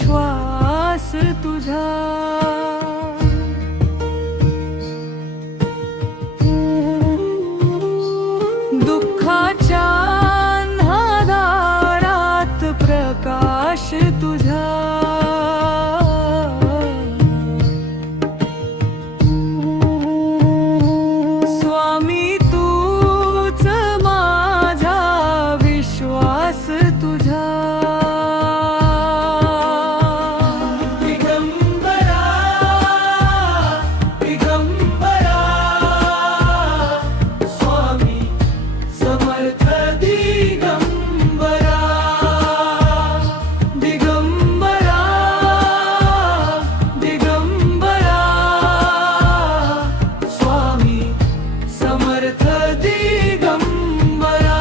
विश्वास तुझा दुःखाच्या अंधारात प्रकाश तुझा स्वामी तूच माझा विश्वास तुझा दिगंबरा दिगंबरा स्वामी समर्थ दिगंबरा दिगंबरा दिगंबरा स्वामी समर्थ दिगंबरा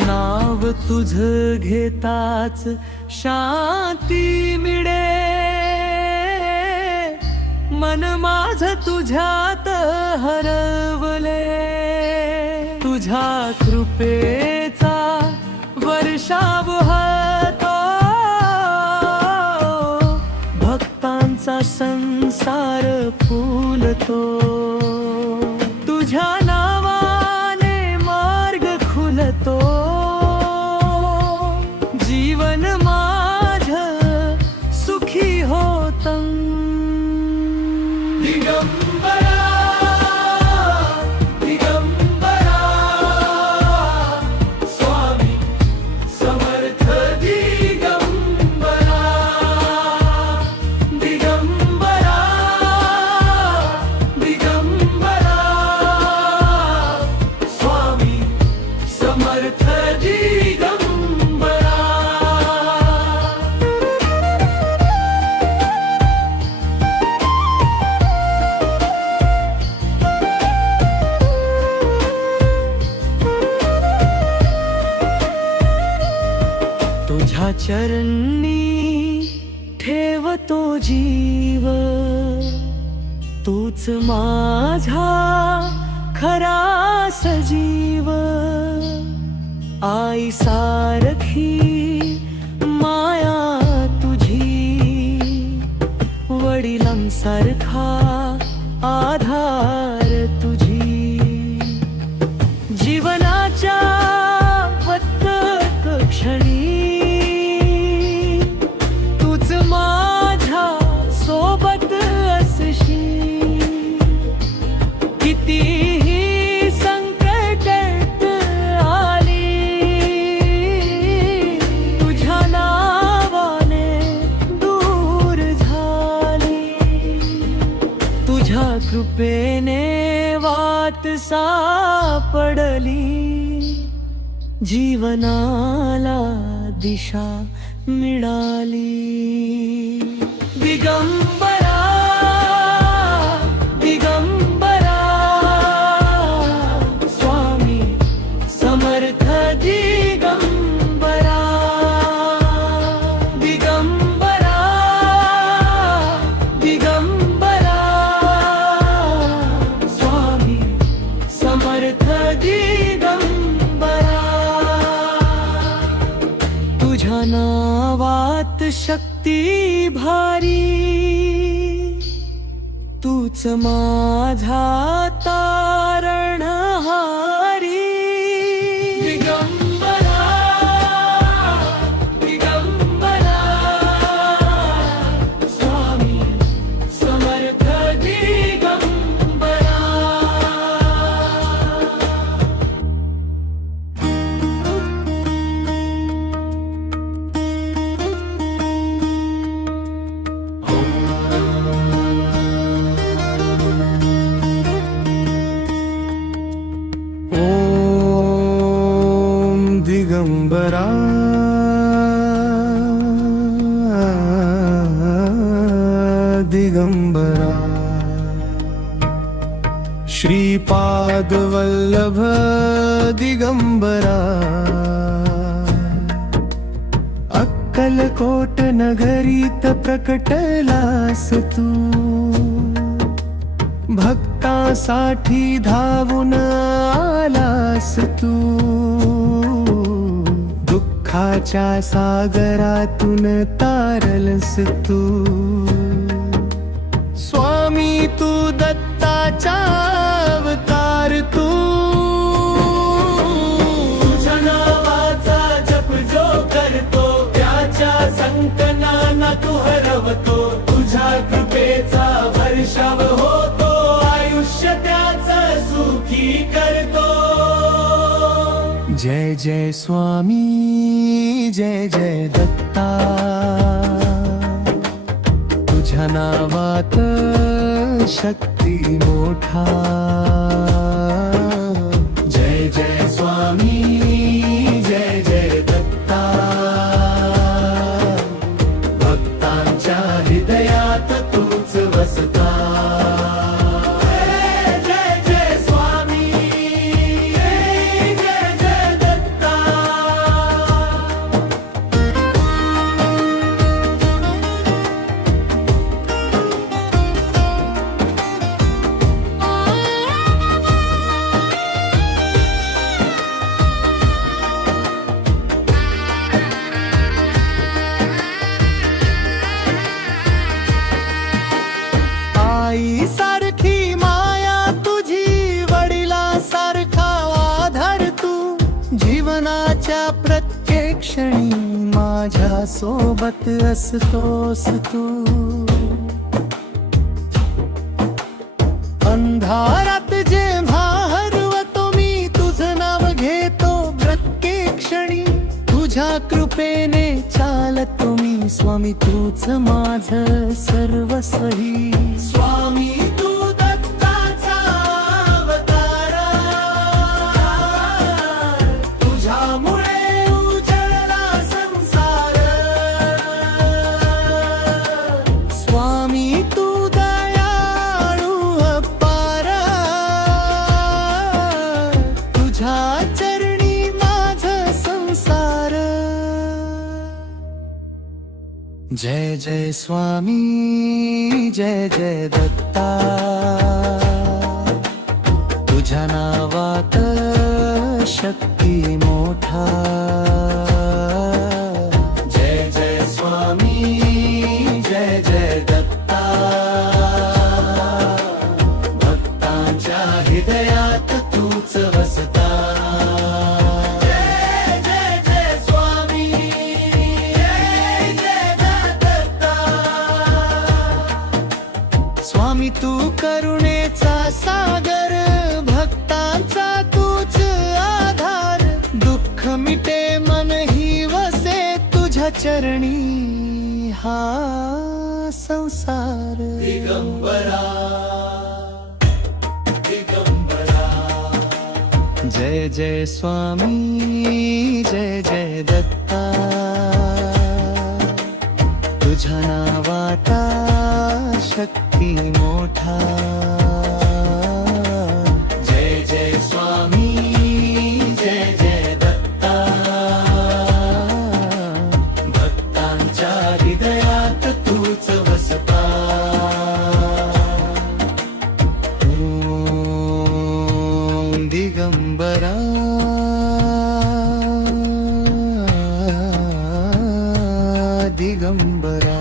नाव तुझ घेताच शांती मिळे मन माझ तुझ्यात हरवले तुझ्या कृपेचा वर्षाव होतो भक्तांचा संसार फुलतो तुझ्या नावाने मार्ग खुलतो जीवन माझ सुखी होतं दिगंबरा दिगंबरा स्वामी समर्थ दिगंबरा दिगंबरा दिगंबरा स्वामी समर्थ दिगंबरा तुझ्या चरणी ठेवतो जीव तूच माझा खरा सजीव आई सारखी माया तुझी वडिलांसारखा आधार तुझी जीवनाच्या प्रत्येक क्षणी तूच माझ्या सोबत असशील कितीही संकटात आली तुझ्या नावाने दूर झाली तुझ्या कृपेने वाट सापडली जीवनाला दिशा मिळाली दिगंबरा दिगंबरा स्वामी समर्थ दिगंबरा दिगंबरा दिगंबरा स्वामी समर्थ दिगंबरा तुझ्या नावात शक्ती भारी तूच माझा तारणहारी दिगंबरा दिगंबरा स्वामी समर्थ दिगंबरा दिगंबरा दिगंबरा श्रीपाद वल्लभ दिगंबरा अक्कल अक्कलकोट नगरीत प्रकटलास तू, भक्तासाठी धावून आलास तू, दुःखाच्या सागरातून तारलस तू. स्वामी तू दत्ताचा अवतार तू, तुझ्या नावाचा जप जो करतो त्याच्या संकटांना तू हरवतो. तुझ्या कृपेचा वर्षाव होतो, आयुष्य त्याचं सुखी करतो. जय जय स्वामी जय जय दत्ता, तुझ्या नावात शक्ती मोठा. जय जय स्वामी जय जय दत्ता, भक्तांच्या हृदयात तूच वसता. जय जय स्वामी, जय जय दत्ता. आई सारखी माया तुझी, वडिला सारखा आधार तू, जीवनाच्या प्रत्येक क्षणी माझ्या सोबत असतोस तू. अंधारात जेव्हा हरवतो मी तुझं नाव घेतो प्रत्येक क्षणी, तुझ्या कृपेने चालतो मी. स्वामी तूच माझं सर्वस्वी. स्वामी तू दत्ताचा अवतार, तुझ्यामुळे उजळला संसार. स्वामी तू दयाळू अपार, तुझ्या चरणी माझं संसार. जय जय स्वामी जय जय दत्ता, तुझ्या नावात शक्ती मोठा. जय जय स्वामी जय जय दत्ता, भक्तांच्या हृदयात तूच वसता. जय जय जय स्वामी, जय जय दत्ता. स्वामी तू करुणेचा सागर, भक्तांचा तूच आधार, दुःख मिटे मन ही वसे तुझ्या चरणी हा संसार. दिगंबरा, दिगंबरा. जय जय स्वामी जय जय दत्ता, तुझ्या नावाता शक्ती मोठा. जय जय स्वामी जय जय दत्ता, भक्तांच्या हृदयात तूच वसता. ओम दिगंबरा, दिगंबरा.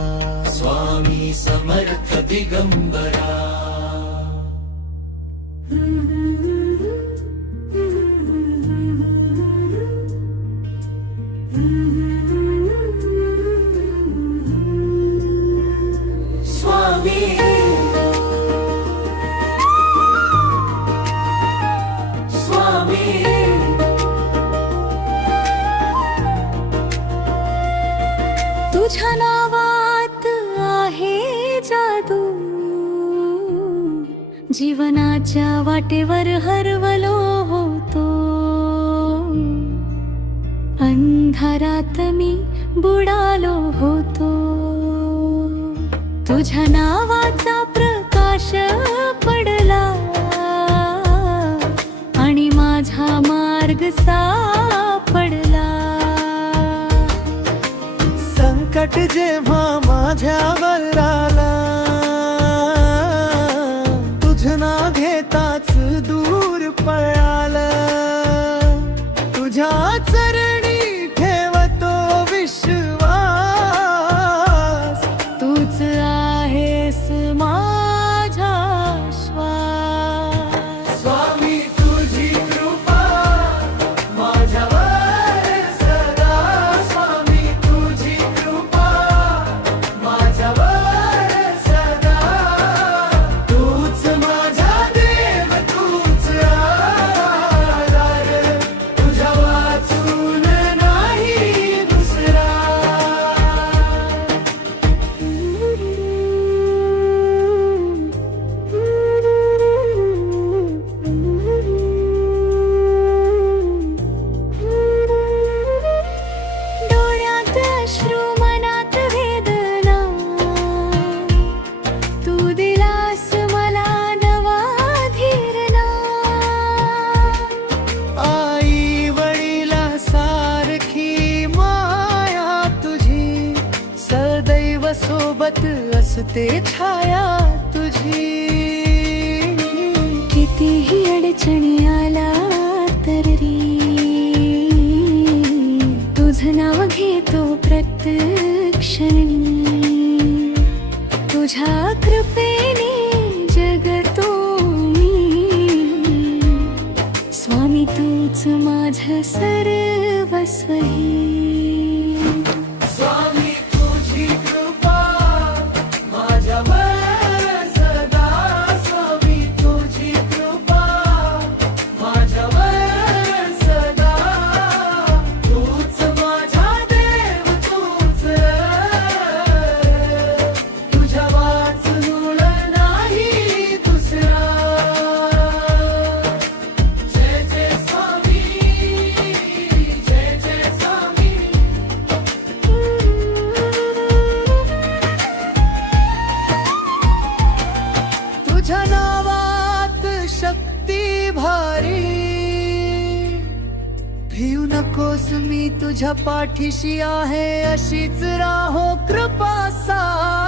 स्वामी समर्थ दिगंबरा. स्वामी, स्वामी. तुझ्या नावात आहे जादू, जीवनाच्या वाटेवर हरवलो होतो. अंधारात मी बुडालो होतो. तुझ्या नावाचा प्रकाश पडला आणि माझा मार्ग सापडला. संकटात संकट जेव्हा माझ्यावर आला, तुझ ना घेताच दूर पळाला. तुझ्या चरणी ठेवतो विश्वास, तूच आहेस माझा श्वास. स्वामी तुझी कृपा माझ्यावर सदा. स्वामी तुझी कृपा माझ्यावर सदा. तूच माझा देव, तूच आधार. तुझ्या वाचून नाही दुसरा. डोळ्यात अश्रू मनात वेदना, तू दिलास मला नवा धीरना. आई वडिला सारखी माया तुझी, सदैव सोबत असते छाया तुझी. कितीही अडचणी आला तरी तुझं नाव घेतो प्रत्येक क्षणी. तुझ्या कृपेने जगतो मी. स्वामी तूच माझं सर्वस्वही. स्वामी तुझी कृपा माझ्यावर सदा. स्वामी तुझी कृपा माझ्यावर सदा. तूच माझा देव, तूच तुझ्या वाचून नाही दुसरा. जय जय स्वामी, जय जय स्वामी. तुझ्या नावात शक्ती भारी, भिऊ नकोस मी तुझ्या पाठीशी आहे. अशीच राहो कृपा सारी.